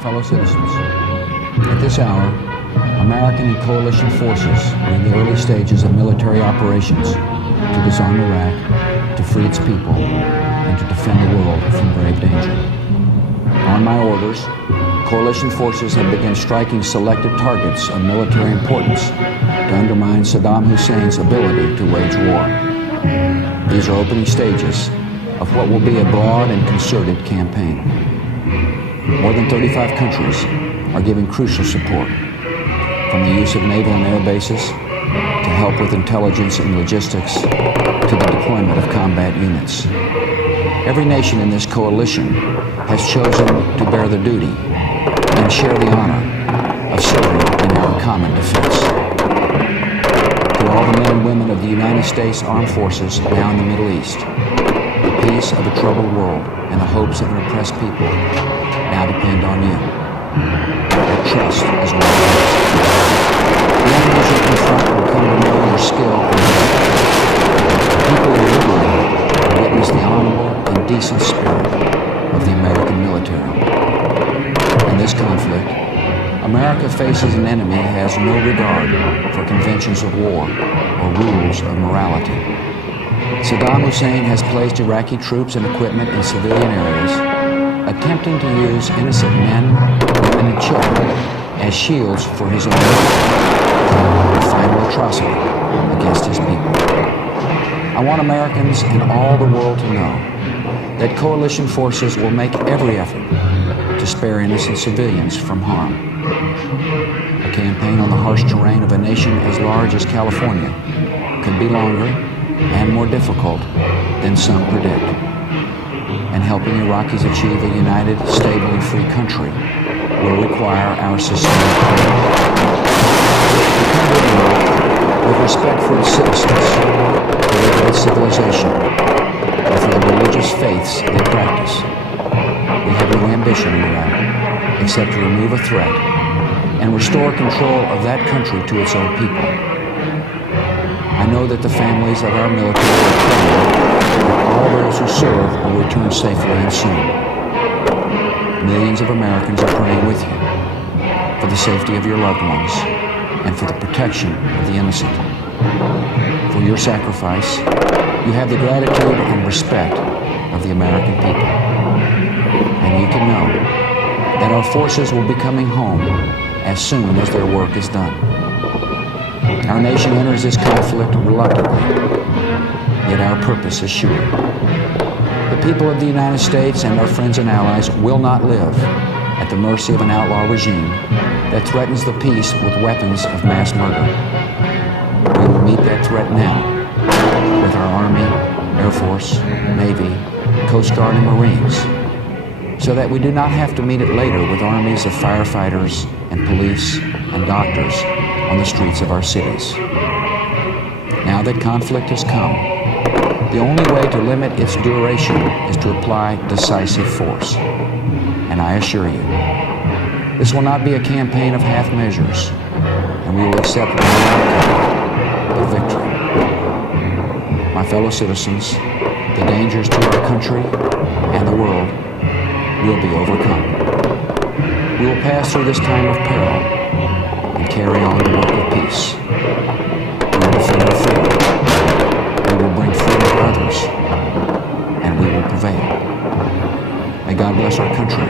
fellow citizens. At this hour, American and coalition forces are in the early stages of military operations to disarm Iraq, to free its people, and to defend the world from grave danger. On my orders, coalition forces have begun striking selected targets of military importance to undermine Saddam Hussein's ability to wage war. These are opening stages of what will be a broad and concerted campaign. More than 35 countries are giving crucial support, from the use of naval and air bases to help with intelligence and logistics to the deployment of combat units. Every nation in this coalition has chosen to bear the duty and share the honor of serving in our common defense. To all the men and women of the United States Armed Forces now in the Middle East, the peace of a troubled world and the hopes of an oppressed people now depend on you. Your trust is what matters. The enemies you confront will come to know your skill and ability. People will liberate and witness the honorable and decent spirit of the American military. In this conflict, America faces an enemy who has no regard for conventions of war or rules of morality. Saddam Hussein has placed Iraqi troops and equipment in civilian areas, attempting to use innocent men, women, and children as shields for his own a final atrocity against his people. I want Americans and all the world to know that coalition forces will make every effort to spare innocent civilians from harm. A campaign on the harsh terrain of a nation as large as California could be longer and more difficult than some predict. And helping Iraqis achieve a united, stable, and free country will require our sustained commitment. The country will, with respect for its citizens, for its civilization, and for the religious faiths they practice. We have no ambition in Iraq except to remove a threat and restore control of that country to its own people. I know that the families of our military are praying that all those who serve will return safely and soon. Millions of Americans are praying with you for the safety of your loved ones and for the protection of the innocent. For your sacrifice, you have the gratitude and respect of the American people. And you can know that our forces will be coming home as soon as their work is done. Our nation enters this conflict reluctantly, yet our purpose is sure. The people of the United States and our friends and allies will not live at the mercy of an outlaw regime that threatens the peace with weapons of mass murder. We will meet that threat now with our Army, Air Force, Navy, Coast Guard, and Marines, so that we do not have to meet it later with armies of firefighters and police and doctors on the streets of our cities. Now that conflict has come, the only way to limit its duration is to apply decisive force. And I assure you, this will not be a campaign of half measures, and we will accept no outcome but victory. My fellow citizens, the dangers to our country and the world will be overcome. We will pass through this time of peril and carry on the work of peace. We will defend our freedom. We will bring freedom to others, and we will prevail. May God bless our country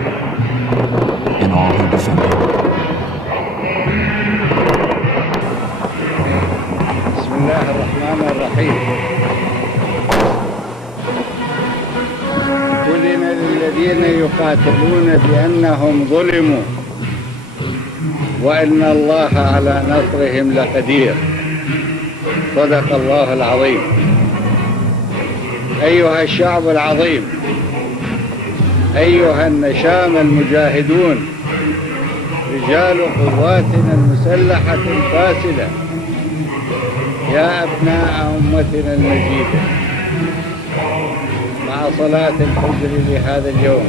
and all who defend it. بسم الله الرحمن الرحيم. أذن للذين يقاتلون بأنهم ظلموا وإن الله على نصرهم لقدير. صدق الله العظيم. أيها الشعب العظيم، أيها النشام المجاهدون، رجال قواتنا المسلحة الفاسدة، يا أبناء أمتنا المجيدة، مع صلاة الفجر لهذا اليوم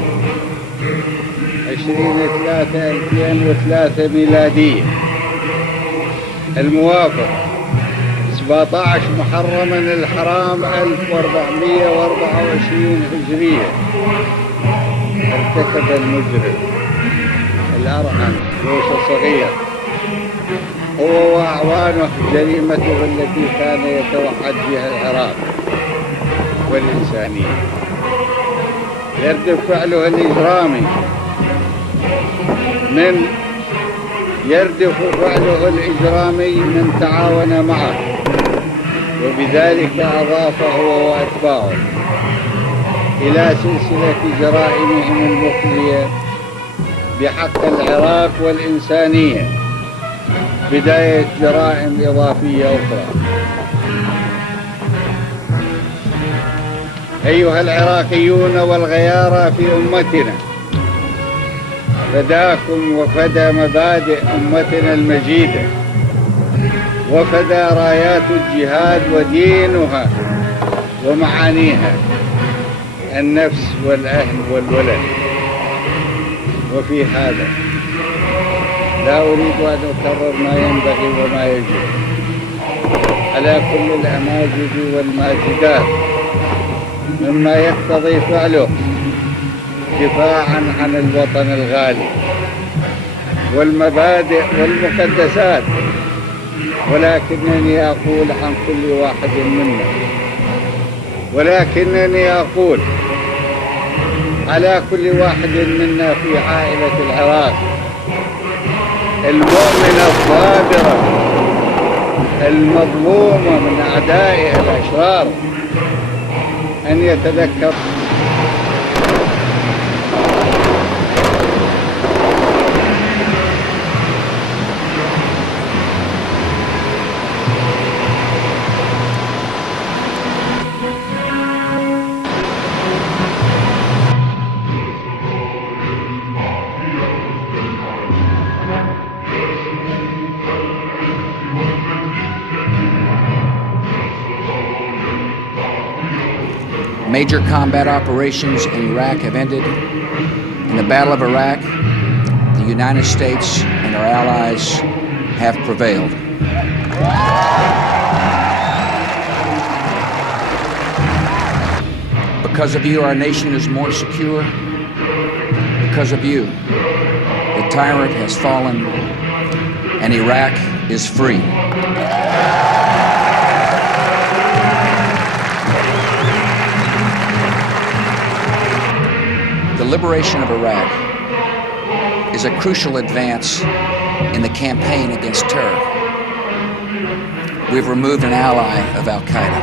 20/3/2003 ميلادية الموافق 17 محرم الحرام 1424 هجرية، ارتكب المجرم الأرحم جيش الصغير هو وأعوانه جريمته التي كان يتوحد بها العراق والإنسانية. يردف فعله الإجرامي من تعاون معه، وبذلك أضاف هو وأتباعه إلى سلسلة جرائمهم المخزية بحق العراق والإنسانية بداية جرائم إضافية أخرى. أيها العراقيون والغيارى في أمتنا، فداكم وفدى مبادئ أمتنا المجيدة، وفدى رايات الجهاد ودينها ومعانيها، النفس والأهل والولد. وفي هذا لا أريد أن أكرر ما ينبغي وما يجب على كل الأماجد والماجدات مما يقتضي فعله دفاعا عن الوطن الغالي والمبادئ والمقدسات، ولكنني أقول عن كل واحد منا، ولكنني أقول على كل واحد منا في عائلة العراق المؤمنة الصابرة المظلومة من أعدائها الأشرار أن يتذكر Major combat operations in Iraq have ended. In the Battle of Iraq, the United States and our allies have prevailed. Because of you, our nation is more secure. Because of you, the tyrant has fallen and Iraq is free. The liberation of Iraq is a crucial advance in the campaign against terror. We've removed an ally of al-Qaeda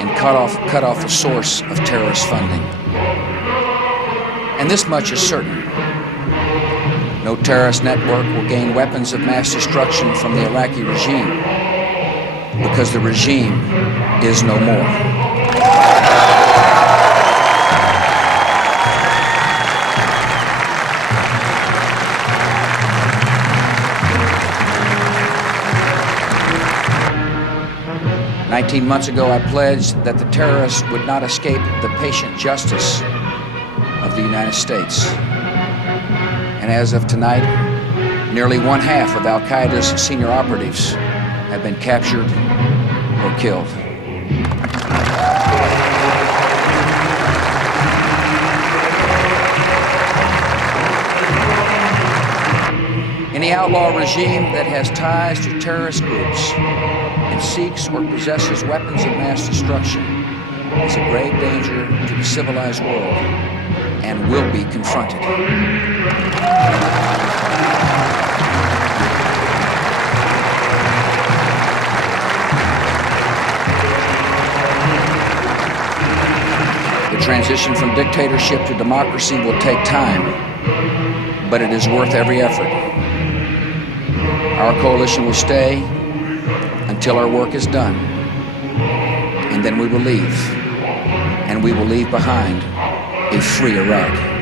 and cut off a source of terrorist funding. And this much is certain. No terrorist network will gain weapons of mass destruction from the Iraqi regime, because the regime is no more. Months ago, I pledged that the terrorists would not escape the patient justice of the United States. And as of tonight, nearly one half of al-Qaeda's senior operatives have been captured or killed. Any outlaw regime that has ties to terrorist groups and seeks or possesses weapons of mass destruction is a grave danger to the civilized world and will be confronted. The transition from dictatorship to democracy will take time, but it is worth every effort. Our coalition will stay until our work is done, and then we will leave, and we will leave behind a free Iraq.